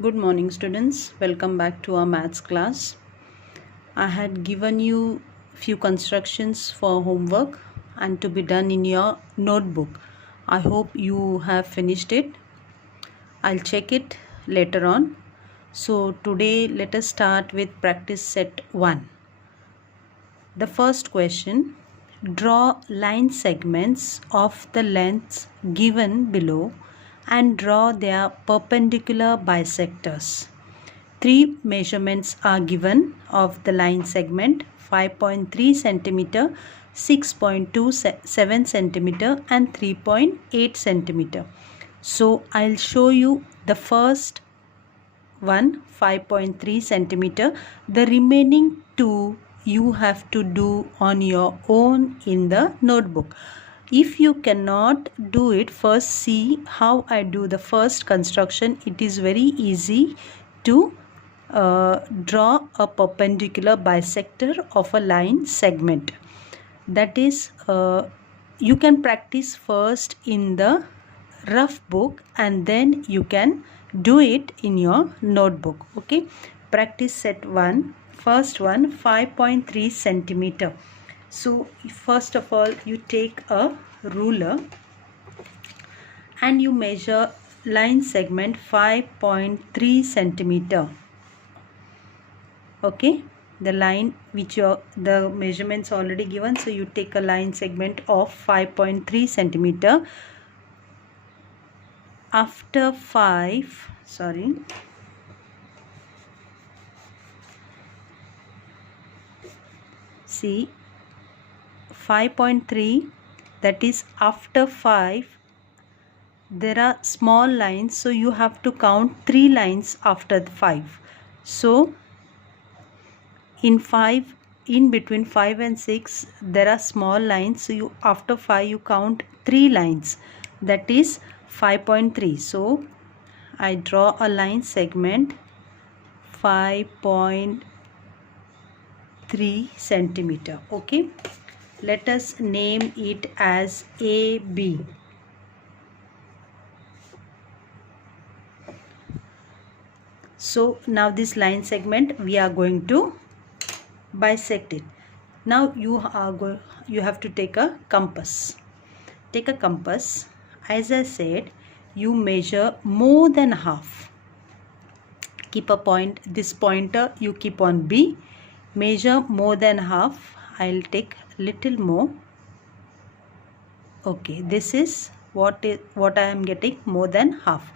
Good morning, students. Welcome back to our maths class. I had given you few constructions for homework and to be done in your notebook. I hope you have finished it. I'll check it later on. So today let us start with practice set 1. The first question: draw line segments of the lengths given below and draw their perpendicular bisectors. Three measurements are given of the line segment: 5.3 centimeter, 6.27 centimeter and 3.8 centimeter. So I'll show you the first one, 5.3 centimeter. The remaining two you have to do on your own in the notebook. If you cannot do it, first see how I do the first construction. It is very easy to draw a perpendicular bisector of a line segment. That is, you can practice first in the rough book and then you can do it in your notebook. Okay, practice set 1. First one, 5.3 centimeter. So first of all, you take a ruler and you measure line segment 5.3 centimeter. Okay, the line which the measurements already given, so you take a line segment of 5.3 centimeter. After 5, see 5.3, that is after 5 there are small lines, so you have to count 3 lines after 5. So in between 5 and 6 there are small lines, so you after 5 you count 3 lines, that is 5.3. so I draw a line segment 5.3 centimeter. Okay, let us name it as AB. So now this line segment we are going to bisect it. Now you have to take a compass. Take a compass. As I said, you measure more than half. Keep a point, this pointer you keep on B. Measure more than half. I'll take little more. Okay, this is what I am getting, more than half.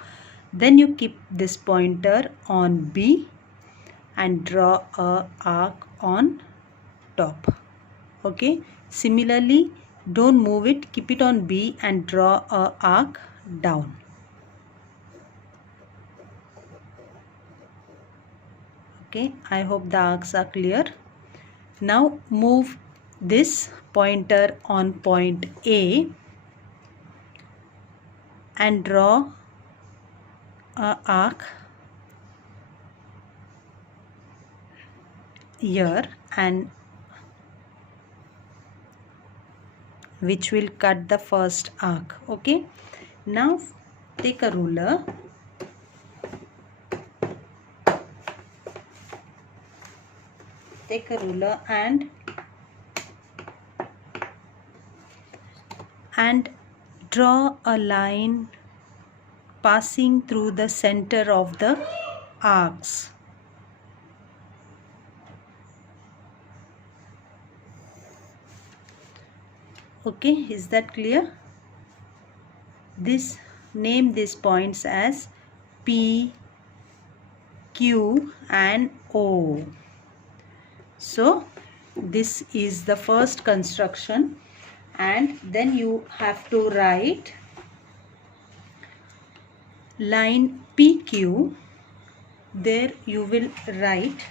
Then you keep this pointer on B and draw a arc on top. Okay, similarly don't move it, keep it on B and draw a arc down. Okay, I hope the arcs are clear. Now move this pointer on point A and draw a arc here, and which will cut the first arc. Okay, now take a ruler and draw a line passing through the center of the arcs. Okay, is that clear? Name these points as P, Q and O. So this is the first construction, and then you have to write line PQ. There you will write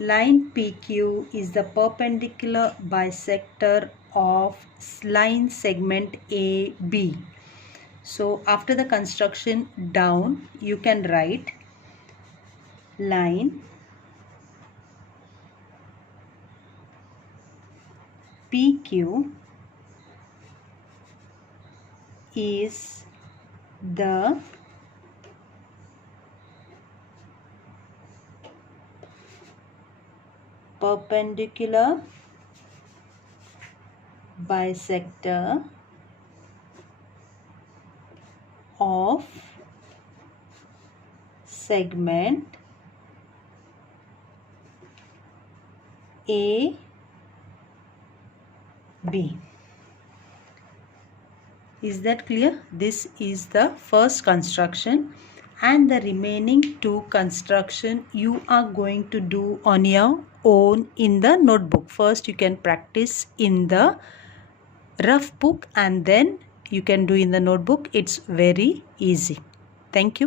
line PQ is the perpendicular bisector of line segment AB. So after the construction down you can write line PQ is the perpendicular bisector of segment AB. Is that clear? This is the first construction, and the remaining two construction you are going to do on your own in the notebook. First you can practice in the rough book and then you can do in the notebook. It's very easy. Thank you.